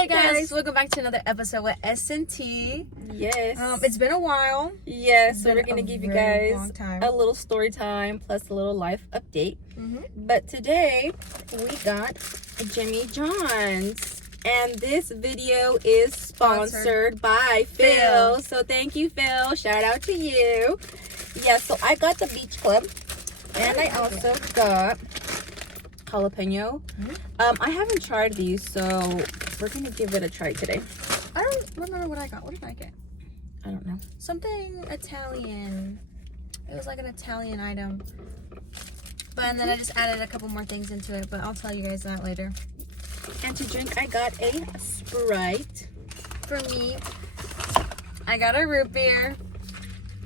Hey guys, welcome back to another episode with S&T. Yes. It's been a while. Yes, so we're going to give you guys time. a little story time plus a little life update. But today we got Jimmy John's. And this video is sponsored by Phil. So thank you, Phil. Shout out to you. Yeah, so I got the Beach Club. And I also got jalapeno. I haven't tried these, so we're going to give it a try today. I don't remember what I got. What did I get? I don't know. Something Italian. It was like an Italian item. And then I just added a couple more things into it, but I'll tell you guys that later. And to drink, I got a Sprite. For me, I got a root beer.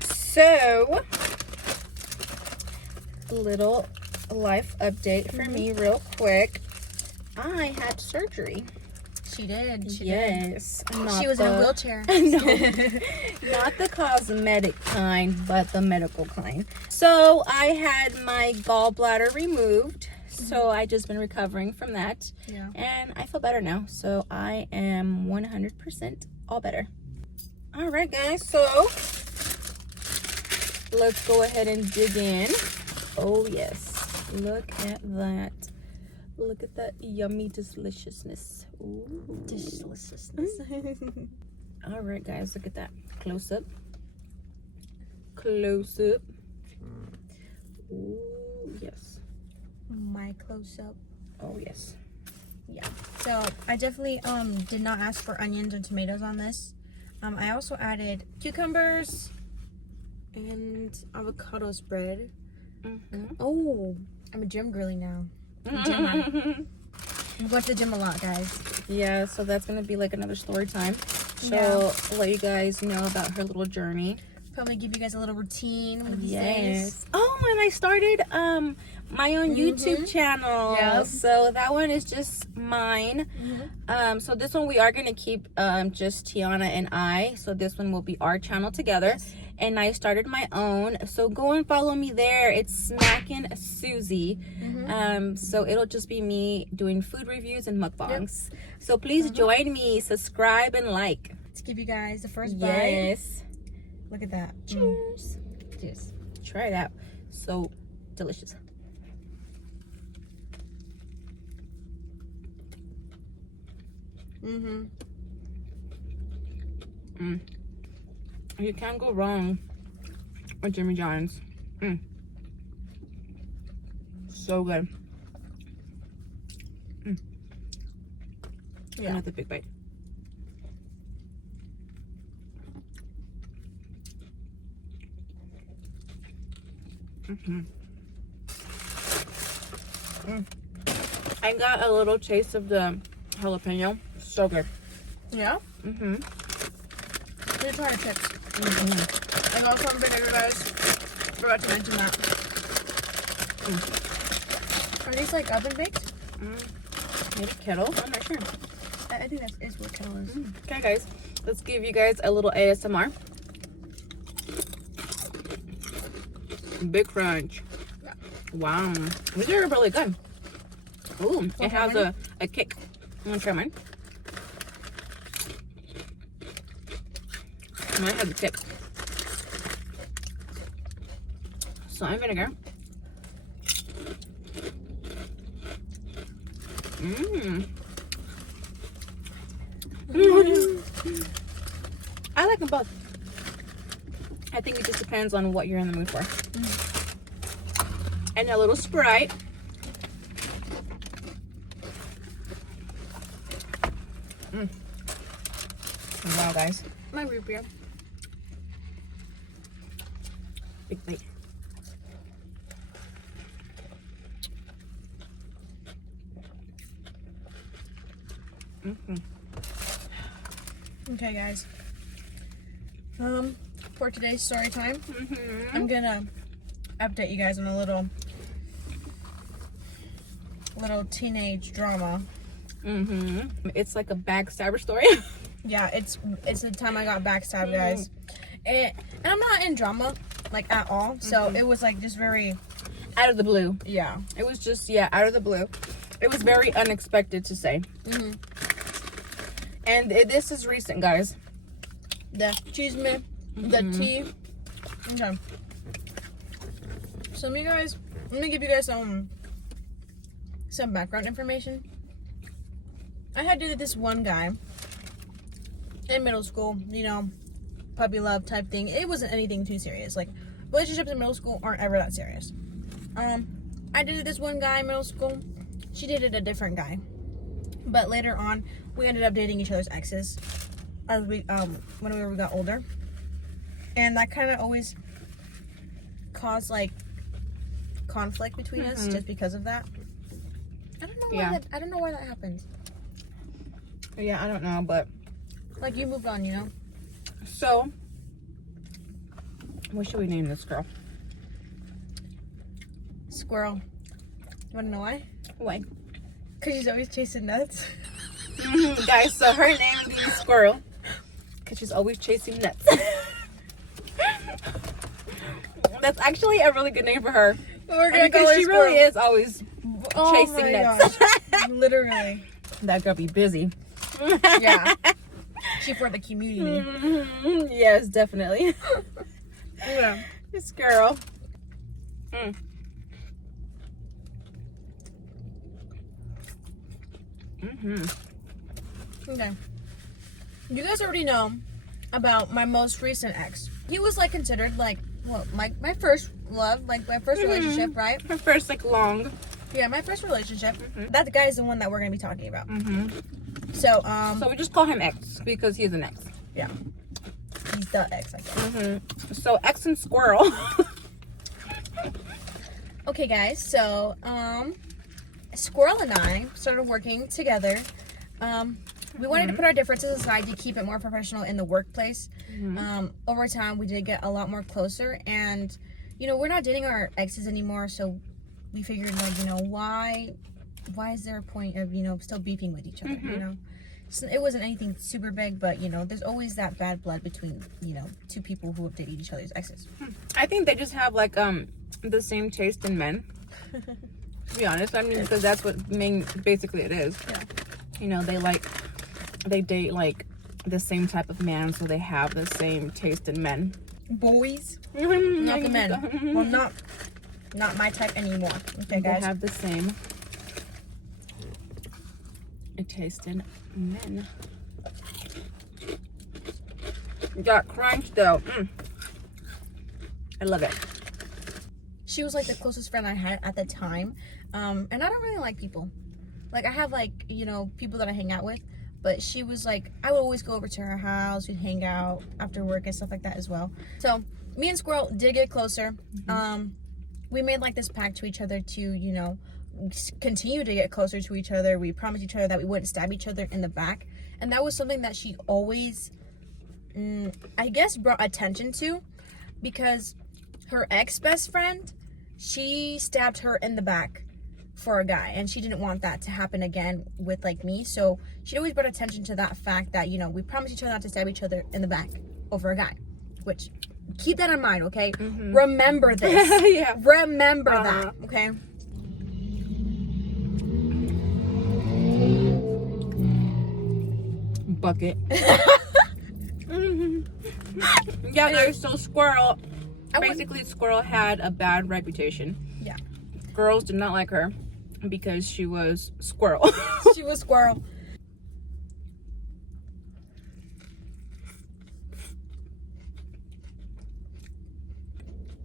So, little life update for me real quick. I had surgery. She did. Yes. She was in a wheelchair. No, not the cosmetic kind, but the medical kind. So I had my gallbladder removed. So I just been recovering from that. Yeah. And I feel better now. So I am 100% all better. All right, guys. So let's go ahead and dig in. Oh, yes. Look at that. Look at that yummy deliciousness. Ooh. Deliciousness. All right, guys, look at that. Close up. Close up. Ooh, yes. My close up. Oh, yes. Yeah. So I definitely did not ask for onions and tomatoes on this. I also added cucumbers and avocado spread. Oh, I'm a gym girly now. I'm going to the gym a lot, guys. Yeah, so that's gonna be like another story time. She'll let you guys know about her little journey. Probably give you guys a little routine one of these days. Oh, and I started my own YouTube channel. Yep. So that one is just mine. So this one we are gonna keep just Tiana and I. So this one will be our channel together. Yes. And I started my own, so go and follow me there. It's Smackin' Susie. So it'll just be me doing food reviews and mukbangs. So please join me, subscribe and like. Let's give you guys the first bite. Yes. Look at that. Cheers. Cheers. Try it out. So delicious. You can't go wrong with Jimmy John's. So good. Yeah. Another big bite. I got a little taste of the jalapeno. So good. Yeah? Let me try the chips. And also on vinegar, guys. Forgot to mention that. Are these like oven baked? Maybe kettle. I'm not sure. I think that is what kettle is. Okay, guys. Let's give you guys a little ASMR. Big crunch. Yeah. Wow. These are really good. Ooh, it has mine? a kick. I'm gonna try mine. Mine has a kick. Salt and vinegar. I like them both. I think it just depends on what you're in the mood for. And a little Sprite. Wow, guys. My root beer. Big bite. Okay, guys. For today's story time, I'm gonna update you guys on a little teenage drama. It's like a backstabber story. Yeah, it's the time I got backstabbed, guys. And I'm not in drama, like, at all. So it was like just very out of the blue. Yeah. It was just, yeah, out of the blue. It was very unexpected to say. And this is recent, guys. The cheese man, the tea. Okay. So let me give you guys some background information. I had dated this one guy in middle school, you know, puppy love type thing. It wasn't anything too serious. Like, relationships in middle school aren't ever that serious. I dated this one guy in middle school. She dated a different guy. But later on, we ended up dating each other's exes as when we got older. And that kind of always caused, like, conflict between us just because of that. I don't know why I don't know why that happened. Yeah, I don't know, but like, you moved on, you know. So, what should we name this girl? Squirrel. You wanna know why? Why? Because she's always chasing nuts. Guys, so her name is Squirrel because she's always chasing nuts. That's actually a really good name for her. We're gonna because call her she Squirrel. really is always chasing nuts. Literally. That girl be busy. Yeah. She for the community. Yes, definitely. Yeah. This girl. Okay. You guys already know about my most recent ex. He was like considered like my first love, like my first relationship, right? Her first like long. Yeah, my first relationship. That guy is the one that we're gonna be talking about. So So we just call him X because he's an X. yeah, he's the ex, I guess. So X and Squirrel. Okay, guys. So Squirrel and I started working together. We wanted to put our differences aside to keep it more professional in the workplace. Over time, we did get a lot more closer, and you know, we're not dating our exes anymore, so we figured, like, you know, why is there a point of, you know, still beefing with each other, you know? So it wasn't anything super big, but you know, there's always that bad blood between, you know, two people who have dated each other's exes. I think they just have like the same taste in men. To be honest, I mean, because that's what basically it is. Yeah. You know, they date like the same type of man, so they have the same taste in men. Boys, not the men. Well, not my type anymore. Okay, guys. They have the same taste in men. Got crunch though. I love it. She was like the closest friend I had at the time. And I don't really like people. Like, I have, like, you know, people that I hang out with, but she was like, I would always go over to her house, we'd hang out after work and stuff like that as well. So me and Squirrel did get closer. We made like this pact to each other to, you know, continue to get closer to each other. We promised each other that we wouldn't stab each other in the back, and that was something that she always I guess brought attention to, because her ex-best friend, she stabbed her in the back for a guy, and she didn't want that to happen again with like me. So she always brought attention to that fact that, you know, we promised each other not to stab each other in the back over a guy, which, keep that in mind, okay? Remember this. Yeah. Remember that, okay? Bucket. Yeah, guys, so Squirrel, basically Squirrel had a bad reputation. Yeah. Girls did not like her because she was Squirrel. She was Squirrel.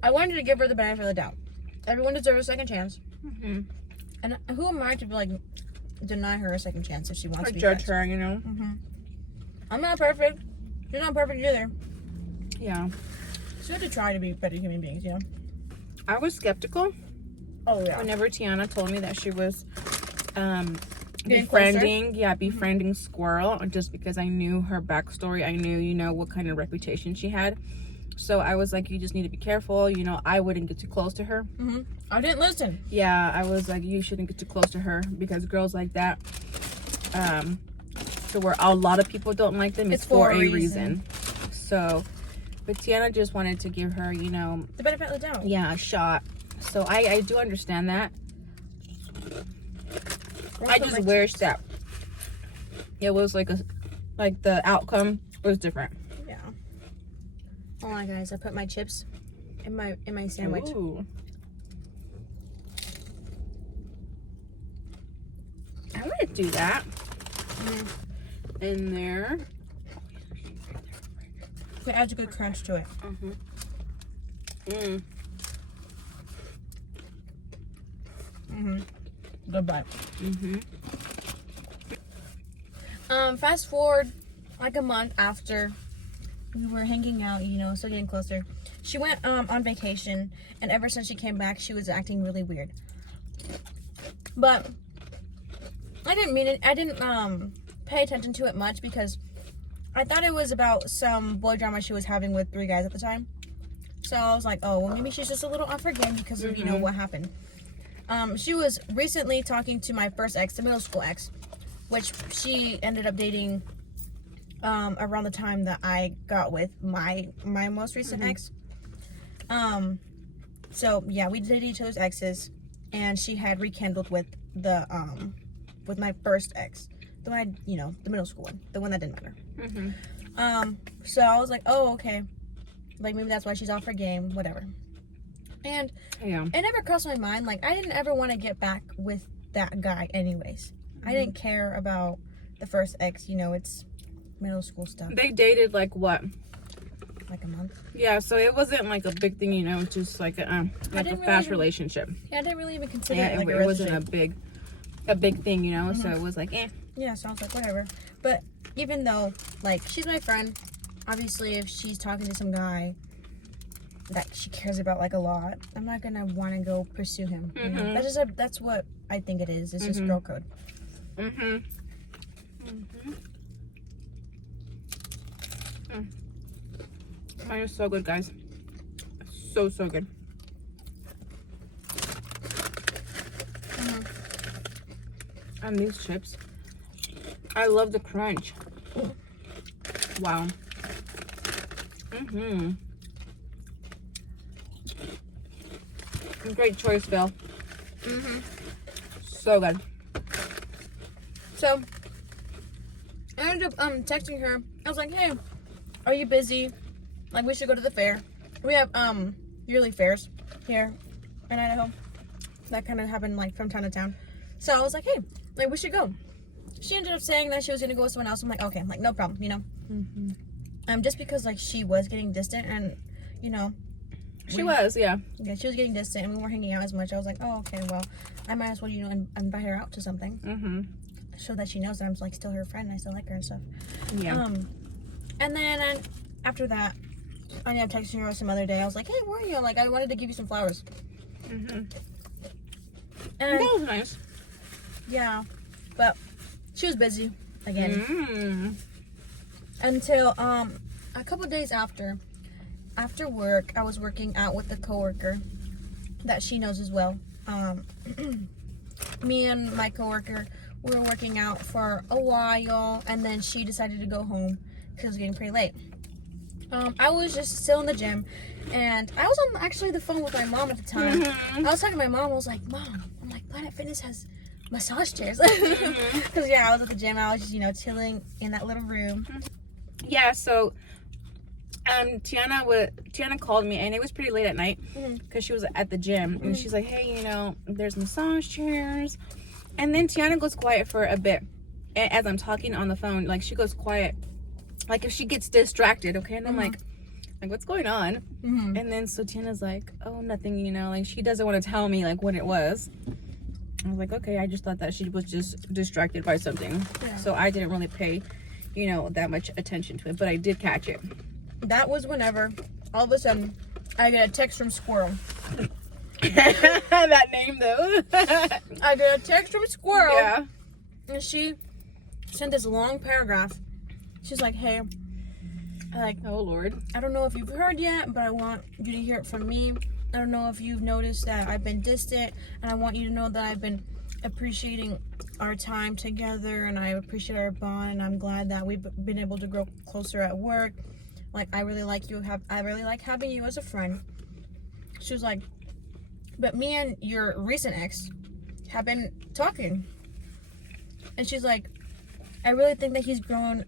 I wanted to give her the benefit of the doubt. Everyone deserves a second chance. And who am I to be like, deny her a second chance if she wants to be judge friends? her, you know? I'm not perfect. You're not perfect either. Yeah. So you have to try to be better human beings, you know? I was skeptical Oh, yeah. whenever Tiana told me that she was Getting befriending Squirrel, just because I knew her backstory. I knew, you know, what kind of reputation she had. So I was like, you just need to be careful. You know, I wouldn't get too close to her. I didn't listen. Yeah, I was like, you shouldn't get too close to her, because girls like that, to where a lot of people don't like them, it's for a reason. So, but Tiana just wanted to give her, you know, The benefit of the doubt. yeah, a shot. So I do understand that. I just wish that it was like like the outcome was different. Yeah. Hold on, guys. I put my chips in my sandwich. Ooh. I would do that. In there. It adds a good crunch to it. Good bite. Fast forward like a month after we were hanging out, you know, still getting closer. She went on vacation, and ever since she came back, she was acting really weird. But I didn't mean it. I didn't pay attention to it much because I thought it was about some boy drama she was having with 3 guys at the time. So I was like, oh, well, maybe she's just a little off her game because of, you know, what happened. She was recently talking to my first ex, the middle school ex, which she ended up dating around the time that I got with my most recent ex. So yeah, we dated each other's exes, and she had rekindled with the with my first ex, the one you know, the middle school one, the one that didn't matter. So I was like, oh, okay, like maybe that's why she's off her game, whatever. And it never crossed my mind, like I didn't ever want to get back with that guy anyways. I didn't care about the first ex, you know, it's middle school stuff. They dated like what? Like a month. Yeah, so it wasn't like a big thing, you know, just like a fast relationship. Yeah, I didn't really even consider Yeah, it like it wasn't a big thing, you know, so it was like, eh. Yeah, so I was like, whatever. But even though, like, she's my friend, obviously if she's talking to some guy that she cares about like a lot, I'm not gonna want to go pursue him. You know? That's what I think it is. It's just girl code. Mine is so good, guys. So good. And these chips, I love the crunch. Wow. Great choice, Phil. So good. So I ended up texting her. I was like, hey, are you busy? Like, we should go to the fair. We have yearly fairs here in Idaho that kind of happen like from town to town. So I was like, hey, like, we should go. She ended up saying that she was gonna go with someone else. I'm like, okay, like, no problem, you know. Just because like she was getting distant, and you know, she was, yeah, she was getting distant, and we weren't hanging out as much. I was like, oh, okay, well, I might as well, you know, invite her out to something, so that she knows that I'm like still her friend and I still like her and stuff. Yeah. And then after that, I ended up texting her some other day. I was like, hey, where are you? Like, I wanted to give you some flowers. And that was nice. Yeah, but she was busy again. Until a couple days after work, I was working out with a coworker that she knows as well. Me and my coworker, we were working out for a while, and then she decided to go home because it was getting pretty late. I was just still in the gym, and I was on actually the phone with my mom at the time. I was talking to my mom. I was like, Mom, I'm like, Planet Fitness has massage chairs. Because yeah, I was at the gym. I was just, you know, chilling in that little room. Yeah, so Tiana called me, and it was pretty late at night because she was at the gym, and she's like, hey, you know, there's massage chairs. And then Tiana goes quiet for a bit as I'm talking on the phone. Like, she goes quiet, like if she gets distracted, okay? And I'm like, what's going on? And then so Tiana's like, oh, nothing, you know, like she doesn't want to tell me like what it was. I was like, okay, I just thought that she was just distracted by something. So I didn't really pay, you know, that much attention to it, but I did catch it. That was whenever all of a sudden I get a text from Squirrel. That name though. I get a text from Squirrel. Yeah. And she sent this long paragraph. She's like, hey, oh Lord, I don't know if you've heard yet, but I want you to hear it from me. I don't know if you've noticed that I've been distant, and I want you to know that I've been appreciating our time together, and I appreciate our bond, and I'm glad that we've been able to grow closer at work. Like, I really like you. I really like having you as a friend. She was like, but me and your recent ex have been talking. And she's like, I really think that he's grown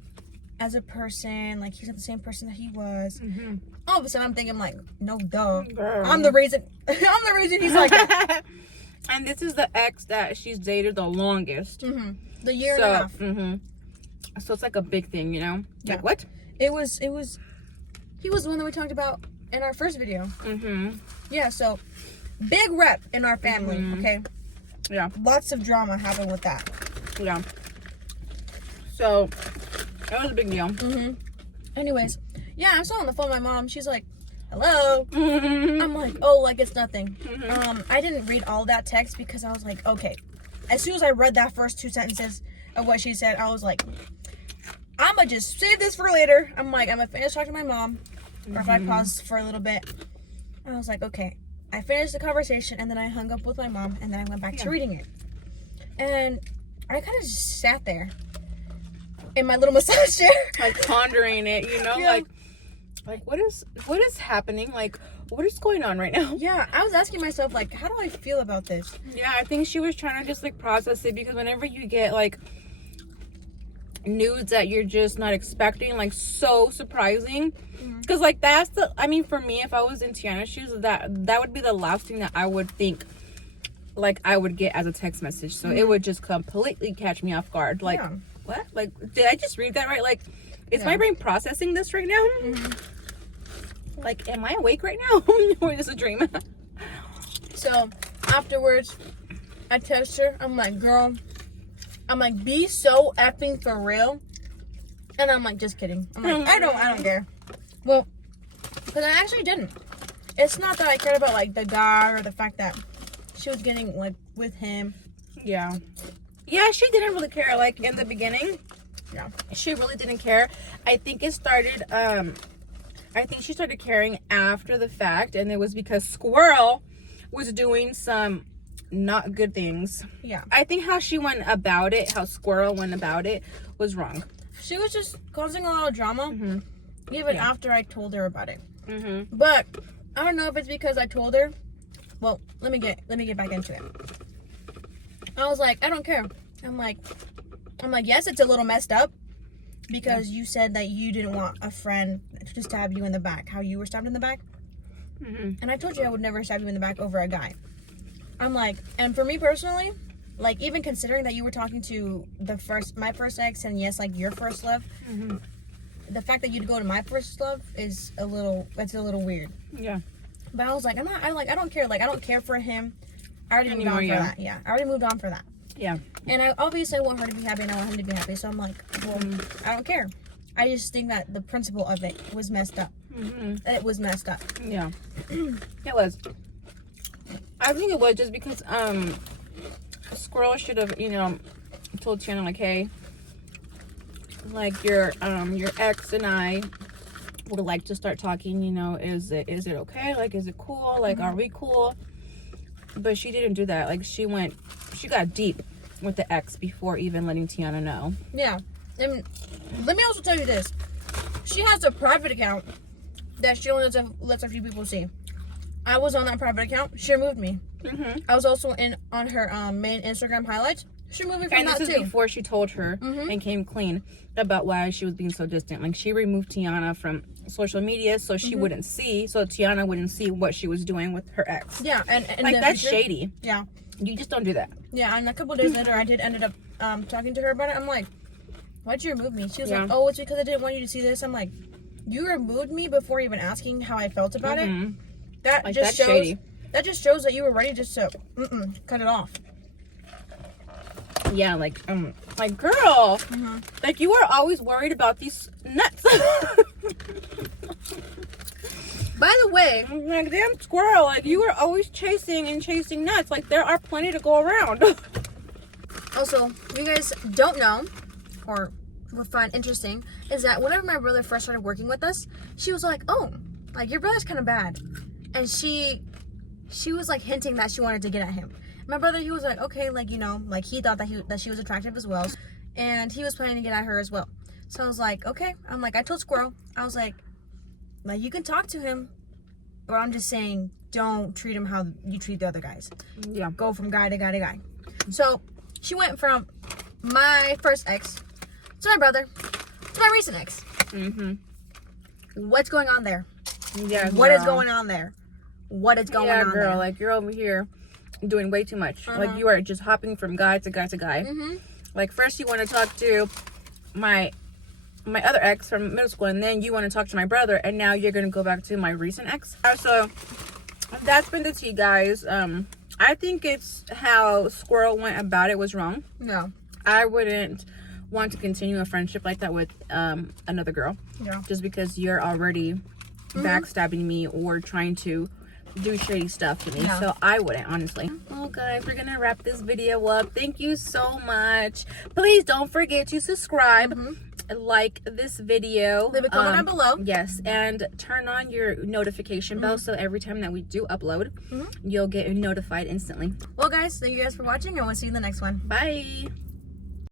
as a person. Like, he's not the same person that he was. Mm-hmm. All of a sudden, I'm thinking, like, no, duh. Girl. I'm the reason. I'm the reason he's like that. And this is the ex that she's dated the longest. Mm-hmm. The year and a half. Mm-hmm. So it's like a big thing, you know? Yeah. Like, what? He was the one that we talked about in our first video. Mm-hmm. Yeah, so big rep in our family, okay? Yeah. Lots of drama happened with that. Yeah. So, that was a big deal. Mm-hmm. Anyways, yeah, I'm still on the phone with my mom. She's like, hello? I'm like, oh, like it's nothing. I didn't read all that text because I was like, okay. As soon as I read that first 2 sentences of what she said, I was like, I'm going to just save this for later. I'm like, I'm going to finish talking to my mom. Or if I paused for a little bit. I was like, okay. I finished the conversation and then I hung up with my mom and then I went back to reading it. And I kind of just sat there in my little massage chair. Like pondering it, you know? Yeah. Like what is happening? Like, what is going on right now? Yeah, I was asking myself, like, how do I feel about this? Yeah, I think she was trying to just like process it, because whenever you get like nudes that you're just not expecting, like so surprising, because like that's the, I mean, for me, if I was in Tiana's shoes, that would be the last thing that I would think like I would get as a text message. So it would just completely catch me off guard. Like, what? Like, did I just read that right? Like, is my brain processing this right now? Like, am I awake right now? Or is this a dream? So afterwards, I text her. I'm like, girl, I'm like, be so effing for real. And I'm like, just kidding. I'm like, I don't care. Well, because I actually didn't. It's not that I cared about like the guy or the fact that she was getting like with him. Yeah, she didn't really care. Like in the beginning, Yeah. she really didn't care. I think it started. I think she started caring after the fact, and it was because Squirrel was doing some not good things. Yeah. I think how she went about it, how Squirrel went about it, was wrong. She was just causing a lot of drama, even after I told her about it. But I don't know if it's because I told her. Well, let me get back into it. I was like, I don't care. I'm like, yes, it's a little messed up because you said that you didn't want a friend to stab you in the back. How you were stabbed in the back, and I told you I would never stab you in the back over a guy. I'm like, and for me personally, like even considering that you were talking to my first ex, and yes, like your first love, the fact that you'd go to my first love is a little weird. Yeah. But I was like, I don't care. Like, I don't care for him. I already moved on for that. Yeah, I already moved on for that. Yeah. And I obviously want her to be happy and I want him to be happy. So I'm like, well, I don't care. I just think that the principle of it was messed up. It was messed up. Yeah. It was. I think it was just because Squirrel should have, told Tiana, like, hey, like your ex and I would like to start talking, is it okay? Like, is it cool? Like, are we cool? But she didn't do that. Like, she got deep with the ex before even letting Tiana know. Yeah. And let me also tell you this. She has a private account that she only lets a few people see. I was on that private account. She removed me. I was also on her main Instagram highlights. She removed me from that too. And this is before she told her and came clean about why she was being so distant. Like, she removed Tiana from social media so she wouldn't see, so Tiana wouldn't see what she was doing with her ex. Yeah, and like, that's shady. Yeah. You just don't do that. Yeah, and a couple days later, I ended up talking to her about it. I'm like, why'd you remove me? She was like, oh, it's because I didn't want you to see this. I'm like, you removed me before even asking how I felt about it? That like, just shows shady. That just shows that you were ready just to cut it off. Yeah, like girl, like you were always worried about these nuts. By the way, like damn Squirrel, like you were always chasing nuts. Like there are plenty to go around. Also, you guys don't know, or would find interesting, is that whenever my brother first started working with us, she was like, oh, like your brother's kind of bad. And she was like hinting that she wanted to get at him. My brother, he was like, okay, like, like he thought that she was attractive as well. And he was planning to get at her as well. So I was like, okay. I'm like, I told Squirrel, I was like, you can talk to him, but I'm just saying, don't treat him how you treat the other guys. Yeah. Go from guy to guy to guy. So she went from my first ex to my brother, to my recent ex. What's going on there? Yeah, girl. What is going on there? What is going on girl, there? like you're over here doing way too much. Like you are just hopping from guy to guy to guy. Like first you want to talk to my other ex from middle school, and then you want to talk to my brother, and now you're gonna go back to my recent ex. So that's been the tea, guys. I think it's how Squirrel went about it was wrong. No, I wouldn't want to continue a friendship like that with another girl. Yeah. Just because you're already backstabbing me or trying to do shady stuff to me. Yeah. So I wouldn't, honestly. Well, guys, we're gonna wrap this video up. Thank you so much. Please don't forget to subscribe, like this video, leave a comment down below. Yes, and turn on your notification bell so every time that we do upload, you'll get notified instantly. Well, guys, thank you guys for watching, and we'll see you in the next one. Bye.